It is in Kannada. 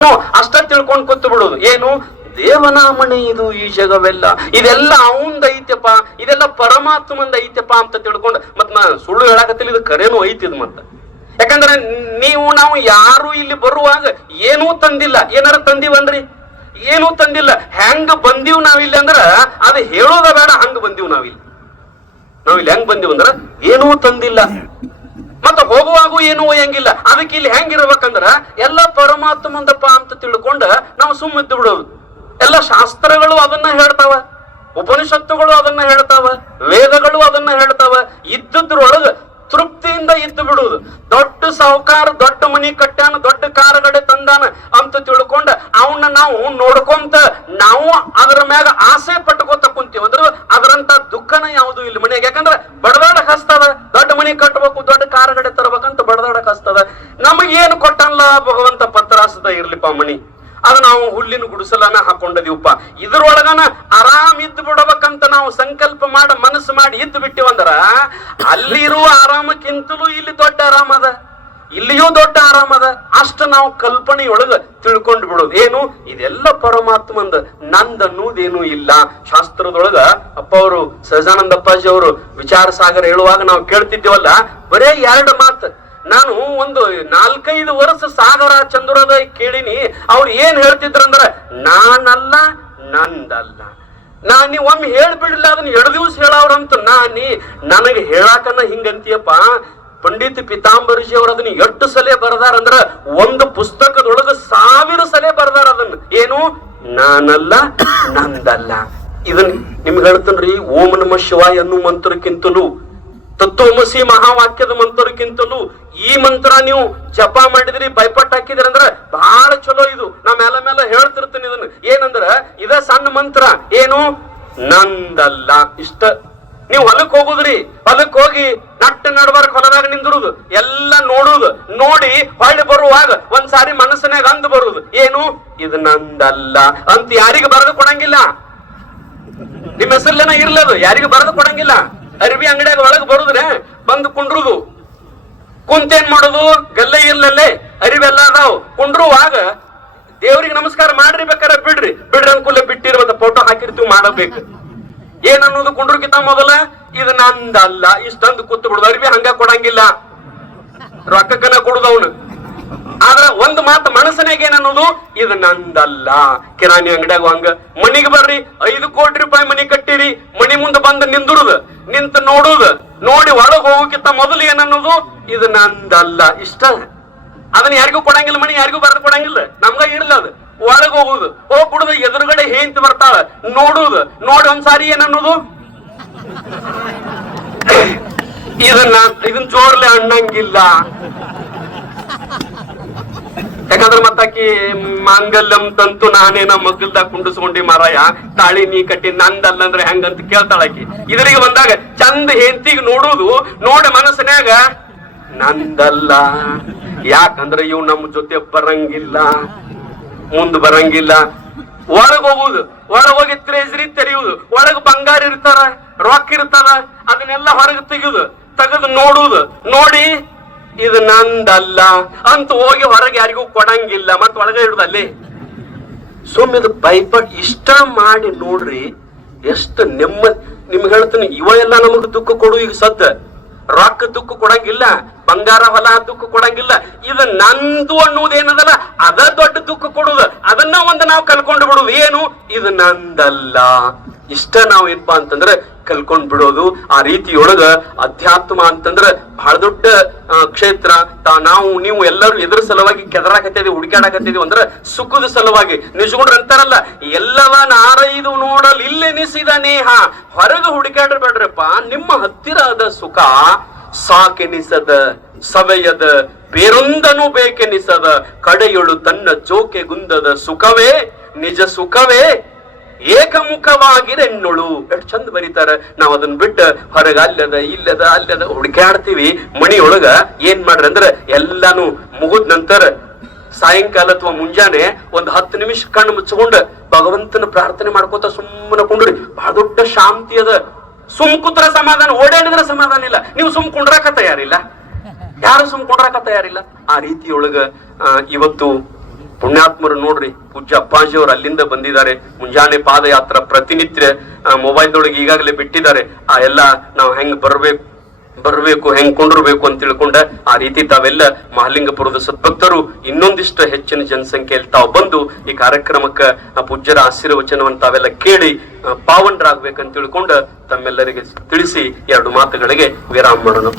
ಅಷ್ಟ ತಿಳ್ಕೊಂಡ್ ಕೂತು ಬಿಡುದು. ಏನು ದೇವನಾಮಣೆ ಇದು, ಈ ಜಗವೆಲ್ಲ ಇದೆಲ್ಲ ಅವಂದ ಐತೆಪ್ಪ, ಇದೆಲ್ಲ ಪರಮಾತ್ಮಂದ ಐತೆಪ್ಪ ಅಂತ ತಿಳ್ಕೊಂಡು ಮತ್ ನಾ ಸುಳ್ಳು ಹೇಳಕತ್ತಿಲ್ಲ, ಇದು ಕರೇನು ಐತಿದ್ ಮತ್ತ. ಯಾಕಂದ್ರೆ ನಾವು ಯಾರು ಇಲ್ಲಿ ಬರುವಾಗ ಏನೂ ತಂದಿಲ್ಲ. ಏನಾರ ತಂದಿವನ್ರಿ? ಏನೂ ತಂದಿಲ್ಲ. ಹೆಂಗ ಬಂದೀವ್ ನಾವಿಲ್ಲಿ ಅಂದ್ರ ಅದು ಹೇಳೋದ ಬೇಡ, ಹಂಗ ಬಂದೀವ್ ನಾವಿಲ್ಲಿ ಹೆಂಗ್ ಬಂದೀವ್ ಅಂದ್ರ ಏನೂ ತಂದಿಲ್ಲ, ಮತ್ತ ಹೋಗುವಾಗೂ ಏನು ಒಯ್ಯಂಗಿಲ್ಲ. ಅದಕ್ಕೆ ಇಲ್ಲಿ ಹೆಂಗಿರ್ಬೇಕಂದ್ರ ಎಲ್ಲ ಪರಮಾತ್ಮಂದಪ್ಪ ಅಂತ ತಿಳ್ಕೊಂಡ ನಾವು ಸುಮ್ಮಿದ್ದು ಬಿಡೋದು. ಎಲ್ಲ ಶಾಸ್ತ್ರಗಳು ಅದನ್ನ ಹೇಳ್ತಾವ, ಉಪನಿಷತ್ತುಗಳು ಅದನ್ನ ಹೇಳ್ತಾವ, ವೇದಗಳು ಅದನ್ನ ಹೇಳ್ತಾವ. ಇದ್ದದ್ರೊಳಗ ತೃಪ್ತಿಯಿಂದ ಇದ್ದು ಬಿಡುವುದು. ದೊಡ್ಡ ಸಾಹುಕಾರ ದೊಡ್ಡ ಮನಿ ಕಟ್ಟಾನ, ದೊಡ್ಡ ಕಾರಗಡೆ ತಂದಾನ ಅಂತ ತಿಳ್ಕೊಂಡ ಅವನ್ನ ನಾವು ನೋಡ್ಕೊಂತ ನಾವು ಅದರ ಮ್ಯಾಗ ಆಸೆ ಪಟ್ಕೋತ ಕುಂತೀವಿ ಅಂದ್ರ ಅದರಂತ ದುಃಖನ ಯಾವುದು ಇಲ್ಲಿ ಮನೆಯಾಗ. ಯಾಕಂದ್ರ ಬಡದಾಡಕ್ ಹಸ್ತದ, ದೊಡ್ಡ ಮನಿ ಕಟ್ಬೇಕು, ದೊಡ್ಡ ಕಾರಗಡೆ ತರಬೇಕಂತ ಬಡದಾಡಕ್ ಹಸ್ತದ. ನಮಗೇನು ಕೊಟ್ಟಲ್ಲ ಭಗವಂತ ಪತ್ರಾಸದ ಇರ್ಲಿಪ್ಪ ಮನಿ, ಅದು ನಾವು ಹುಲ್ಲಿನ ಗುಡಿಸಲನ ಹಾಕೊಂಡದೀವಪ್ಪ. ಇದ್ರೊಳಗನ ಆರಾಮ್ ಇದ್ದು ಬಿಡಬೇಕಂತ ನಾವು ಸಂಕಲ್ಪ ಮಾಡ ಮನಸ್ಸು ಮಾಡಿ ಇದ್ದು ಬಿಟ್ಟಿವಂದ್ರ ಅಲ್ಲಿರುವ ಆರಾಮಕ್ಕಿಂತಲೂ ಇಲ್ಲಿ ದೊಡ್ಡ ಆರಾಮ ಅದ, ಇಲ್ಲಿಯೂ ದೊಡ್ಡ ಆರಾಮ ಅದ. ಅಷ್ಟ ನಾವು ಕಲ್ಪನೆಯೊಳಗ ತಿಳ್ಕೊಂಡು ಬಿಡೋದು. ಏನು ಇದೆಲ್ಲ ಪರಮಾತ್ಮಂದ, ನಂದನ್ನುವುದೇನು ಇಲ್ಲ. ಶಾಸ್ತ್ರದೊಳಗ ಅಪ್ಪ ಅವರು ಸಹಜಾನಂದ ಅಪ್ಪಾಜಿ ಅವರು ವಿಚಾರ ಸಾಗರ ಹೇಳುವಾಗ ನಾವು ಕೇಳ್ತಿದ್ದೇವಲ್ಲ, ಬರೇ 2 ಮಾತು. ನಾನು ಒಂದು 4-5 ವರ್ಷ ಸಾಗರ ಚಂದ್ರೋದಯ ಕೇಳಿನಿ. ಅವ್ರು ಏನ್ ಹೇಳ್ತಿದ್ರಂದ್ರ ನಾನಲ್ಲ, ನಂದಲ್ಲ. ನೀವು ಒಮ್ಮೆ ಹೇಳ್ಬಿಡ್ಲಿಲ್ಲ, ಅದನ್ನ 2 ದಿವಸ ಹೇಳವ್ರಂತ ನನಗೆ ಹೇಳಾಕನ್ನ ಹಿಂಗಂತೀಯಪ್ಪ. ಪಂಡಿತ್ ಪಿತಾಂಬರಿಜಿ ಅವ್ರ ಅದನ್ನ 8 ಸಲ ಬರ್ದಾರಂದ್ರ ಒಂದು ಪುಸ್ತಕದೊಳಗ 1000 ಸಲ ಬರ್ದಾರ ಅದನ್ನ. ಏನು ನಾನಲ್ಲ, ನಂದಲ್ಲ. ಇದನ್ ನಿಮ್ಗೆ ಹೇಳ್ತನ್ರಿ, ಓಂ ನಮಃ ಶಿವಾಯ ಅನ್ನೋ ಮಂತ್ರಕ್ಕಿಂತಲೂ, ತತ್ವಮಸಿ ಮಹಾವಾಕ್ಯದ ಮಂತ್ರಕ್ಕಿಂತಲೂ ಈ ಮಂತ್ರ ನೀವು ಜಪ ಮಾಡಿದ್ರಿ, ಬೈಪಟ್ ಹಾಕಿದ್ರಿ ಅಂದ್ರ ಬಹಳ ಚಲೋ. ಇದು ನಾ ಮೇಲೆ ಹೇಳ್ತಿರ್ತೀನಿ ಇದನ್ನ. ಏನಂದ್ರ ಇದ ಸಣ್ಣ ಮಂತ್ರ. ಏನು ನಂದಲ್ಲ. ಇಷ್ಟ ನೀವು ಹೊಲಕ್ ಹೋಗುದ್ರಿ, ಹೊಲಕ್ ಹೋಗಿ ನಡ್ಬರ್ಕ್ ಹೊಲದಾಗ ನಿಂದಿರುದು, ಎಲ್ಲ ನೋಡುದು, ನೋಡಿ ಹೊಳ್ಳಿ ಬರುವಾಗ ಒಂದ್ಸಾರಿ ಮನಸ್ಸಿನಾಗ ಅಂದ್ ಬರುದು. ಏನು ಇದು ನಂದಲ್ಲ ಅಂತ ಯಾರಿಗ ಬರೆದು ಕೊಡಂಗಿಲ್ಲ. ನಿಮ್ ಹೆಸರ್ಲೇನ ಇರ್ಲದು, ಯಾರಿಗ ಬರೆದು ಕೊಡಂಗಿಲ್ಲ. ಅರ್ಬಿ ಅಂಗಡಿಯಾಗ ಒಳಗ್ ಬರುದ್ರೆ ಬಂದು ಕುಂಡ್ರುದು, ಕುಂತೇನ್ ಮಾಡುದು, ಗಲ್ಲೆ ಇರ್ಲಲ್ಲೇ ಅರಿವೆಲ್ಲ ಅದಾವ್. ಕುಂಡ್ರುವಾಗ ದೇವ್ರಿಗೆ ನಮಸ್ಕಾರ ಮಾಡ್ರಿ, ಬೇಕಾರೆ ಬಿಡ್ರಿ ಅನ್ಕೂಲ ಬಿಟ್ಟಿರುವಂತ ಫೋಟೋ ಹಾಕಿರ್ತೀವಿ ಮಾಡಬೇಕು. ಏನನ್ನೋದು ಕುಂಡ್ರುಕಿತ ಮೊದಲ ಇದು ನಂದಲ್ಲ ಇಷ್ಟಂದು ಕೂತು ಬಿಡುದು. ಅರಿವಿ ಹಂಗ ಕೊಡಂಗಿಲ್ಲ, ರೊಕ್ಕಕ್ಕನ ಕೊಡುದು ಅವನು. ಆದ್ರ ಒಂದ್ ಮಾತು ಮನಸ್ಸನಾಗ ಏನನ್ನೋದು, ಇದು ನಂದಲ್ಲ. ಕಿರಾಣಿ ಅಂಗಡಿಯಾಗ ಹಂಗ ಮನಿಗೆ ಬರ್ರಿ, 5 ಕೋಟಿ ರೂಪಾಯಿ ಮನಿ ಕಟ್ಟಿರಿ, ಮನಿ ಮುಂದೆ ಬಂದು ನಿಂತ ನೋಡುದು, ನೋಡಿ ಒಳಗ್ ಹೋಗಕ್ಕಿಂತ ಮೊದಲು ಏನನ್ನೋದು, ಇದು ನಂದಲ್ಲ. ಇಷ್ಟ ಅದನ್ನ ಯಾರಿಗೂ ಕೊಡಂಗಿಲ್ಲ, ಮನಿ ಯಾರಿಗೂ ಬರೆದು ಕೊಡಂಗಿಲ್ಲ, ನಮ್ಗ ಇರ್ಲ. ಅದು ಒಳಗ್ ಹೋಗುದು, ಹೋಗ್ಬಿಡುದು, ಎದುರುಗಡೆ ಹೇಂತ ಬರ್ತಾಳ ನೋಡುದು, ನೋಡಿ ಒಂದ್ಸಾರಿ ಏನನ್ನೋದು, ಇದನ್ ಜೋರ್ಲೆ ಅನ್ನಂಗಿಲ್ಲ. ಯಾಕಂದ್ರೆ ಮತ್ತಾಕಿ ಮಾಂಗಲ್ಯಂ ತಂತು ನಾನೇನ ಮಗ್ಗಲ್ದಾಗ ಕುಂಡಿಸ್ಕೊಂಡಿ ಮಾರಾಯ, ತಾಳಿ ನೀ ಕಟ್ಟಿ ನಂದಲ್ಲ ಅಂದ್ರೆ ಹೆಂಗಂತ ಕೇಳ್ತಾಳಕಿ. ಇದ್ರಿಗೆ ಬಂದಾಗ ಚಂದ ಹೆಂಡತಿಗೆ ನೋಡುದು, ನೋಡಿ ಮನಸ್ಸಿನಾಗ ನಂದಲ್ಲ. ಯಾಕಂದ್ರೆ ಇವ್ ನಮ್ ಜೊತೆ ಬರಂಗಿಲ್ಲ, ಮುಂದ್ ಬರಂಗಿಲ್ಲ. ಒಳಗ್ ಹೋಗುದು, ಒಳಗ್ ಹೋಗಿ ಟ್ರೆಜರಿ ತೆರೆಯುವುದು, ಒಳಗ್ ಬಂಗಾರ ಇರ್ತಾರ, ರೊಕ್ಕ ಇರ್ತಾರ, ಅದನ್ನೆಲ್ಲ ಹೊರಗೆ ತೆಗೆದು ನೋಡುದು, ನೋಡಿ ಇದು ನಂದಲ್ಲ ಅಂತ ಹೋಗಿ ಹೊರಗೆ ಯಾರಿಗೂ ಕೊಡಂಗಿಲ್ಲ, ಮತ್ ಒಳಗೆ ಇಡುದಲ್ಲಿ. ಸುಮ್ಮಿದು ಬೈಪಟ್ ಇಷ್ಟ ಮಾಡಿ ನೋಡ್ರಿ, ಎಷ್ಟು ನೆಮ್ಮದಿ. ನಿಮ್ಗೆ ಹೇಳ್ತೀನಿ, ಇವ ಎಲ್ಲ ನಮಗ್ ದುಃಖ ಕೊಡು. ಈಗ ಸದ್ದ ರೊಕ್ಕ ದುಃಖ ಕೊಡಂಗಿಲ್ಲ, ಬಂಗಾರ ಹೊಲ ದುಃಖ ಕೊಡಂಗಿಲ್ಲ. ಇದು ನಂದು ಅನ್ನುವುದೇನದಲ್ಲ ಅದ ದೊಡ್ಡ ದುಃಖ ಕೊಡುದು. ಅದನ್ನ ಒಂದು ನಾವು ಕಲ್ಕೊಂಡು ಬಿಡುದು. ಏನು ಇದು ನಂದಲ್ಲ. ಇಷ್ಟ ನಾವು ಏನಪ್ಪಾ ಅಂತಂದ್ರೆ ಕಲ್ಕೊಂಡ್ ಬಿಡೋದು. ಆ ರೀತಿಯೊಳಗ ಅಧ್ಯಾತ್ಮ ಅಂತಂದ್ರೆ ಬಹಳ ದೊಡ್ಡ ಕ್ಷೇತ್ರ. ನಾವು ನೀವು ಎಲ್ಲರೂ ಎದುರ ಸಲುವಾಗಿ ಕೆದರಾಕತ್ತಿದೀವಿ, ಹುಡುಕಾಡಕತ್ತಿದೀವಿ ಅಂದ್ರೆ ಸುಖದ ಸಲುವಾಗಿ. ನಿಜಗುಂಡ್ರ ಅಂತಾರಲ್ಲ, ಎಲ್ಲವ ನಾರೈದು ನೋಡಲ್ ಇಲ್ಲೆನಿಸಿದ ನೇಹ. ಹೊರಗೆ ಹುಡುಕಾಡಬೇಡ್ರಪ್ಪ, ನಿಮ್ಮ ಹತ್ತಿರ ಆದ ಸುಖ ಸಾಕೆನಿಸದ ಸವೆಯದ ಬೇರೊಂದನು ಬೇಕೆನಿಸದ ಕಡೆಯೊಳು ತನ್ನ ಜೋಕೆ ಗುಂದದ ಸುಖವೇ ನಿಜ ಸುಖವೇ ಏಕಮುಖವಾಗಿರೆನ್ನೊಳು. ಎಷ್ಟು ಚಂದ ಬರೀತಾರ. ನಾವ್ ಅದನ್ನ ಬಿಟ್ಟು ಹೊರಗ ಅಲ್ಲದ ಹುಡುಕಾಡ್ತೀವಿ. ಮಣಿಯೊಳಗ ಏನ್ ಮಾಡ್ರಿ ಅಂದ್ರ ಎಲ್ಲಾನು ಮುಗಿದ ನಂತರ ಸಾಯಂಕಾಲ ಅಥವಾ ಮುಂಜಾನೆ ಒಂದ್ 10 ನಿಮಿಷ ಕಣ್ಣು ಮುಚ್ಕೊಂಡ ಭಗವಂತನ ಪ್ರಾರ್ಥನೆ ಮಾಡ್ಕೋತ ಸುಮ್ಮನೆ ಕುಂಡ್ರಿ. ಬಹಳ ದೊಡ್ಡ ಶಾಂತಿ ಅದ. ಸುಮ್ ಕೂತ್ರ ಸಮಾಧಾನ, ಓಡಾಡಿದ್ರ ಸಮಾಧಾನ ಇಲ್ಲ. ನೀವು ಸುಮ್ ಕುಂಡ್ರಾಕ ತಯಾರಿಲ್ಲ, ಯಾರು ಸುಮ್ ಕುಂಡ್ರಾಕ ತಯಾರಿಲ್ಲ. ಆ ರೀತಿಯೊಳಗ ಇವತ್ತು ಪುಣ್ಯಾತ್ಮರು ನೋಡ್ರಿ, ಪೂಜ್ಯ ಅಪ್ಪಾಜಿಯವರು ಅಲ್ಲಿಂದ ಬಂದಿದ್ದಾರೆ. ಮುಂಜಾನೆ ಪಾದಯಾತ್ರಾ ಪ್ರತಿನಿತ್ಯ ಮೊಬೈಲ್ದೊಳಗೆ ಈಗಾಗಲೇ ಬಿಟ್ಟಿದ್ದಾರೆ. ಆ ಎಲ್ಲ ನಾವು ಹೆಂಗ್ ಬರ್ಬೇಕು ಹೆಂಗ್ ಕೊಂಡಿರ್ಬೇಕು ಅಂತ ತಿಳ್ಕೊಂಡ ಆ ರೀತಿ ತಾವೆಲ್ಲ ಮಹಾಲಿಂಗಪುರದ ಸದ್ಭಕ್ತರು ಇನ್ನೊಂದಿಷ್ಟು ಹೆಚ್ಚಿನ ಜನಸಂಖ್ಯೆಯಲ್ಲಿ ತಾವು ಬಂದು ಈ ಕಾರ್ಯಕ್ರಮಕ್ಕೆ ಪೂಜ್ಯರ ಆಶೀರ್ವಚನವನ್ನು ತಾವೆಲ್ಲ ಕೇಳಿ ಪಾವನರಾಗ್ಬೇಕಂತ ತಿಳ್ಕೊಂಡ ತಮ್ಮೆಲ್ಲರಿಗೆ ತಿಳಿಸಿ 2 ಮಾತುಗಳಿಗೆ ವಿರಾಮ ಮಾಡೋಣ.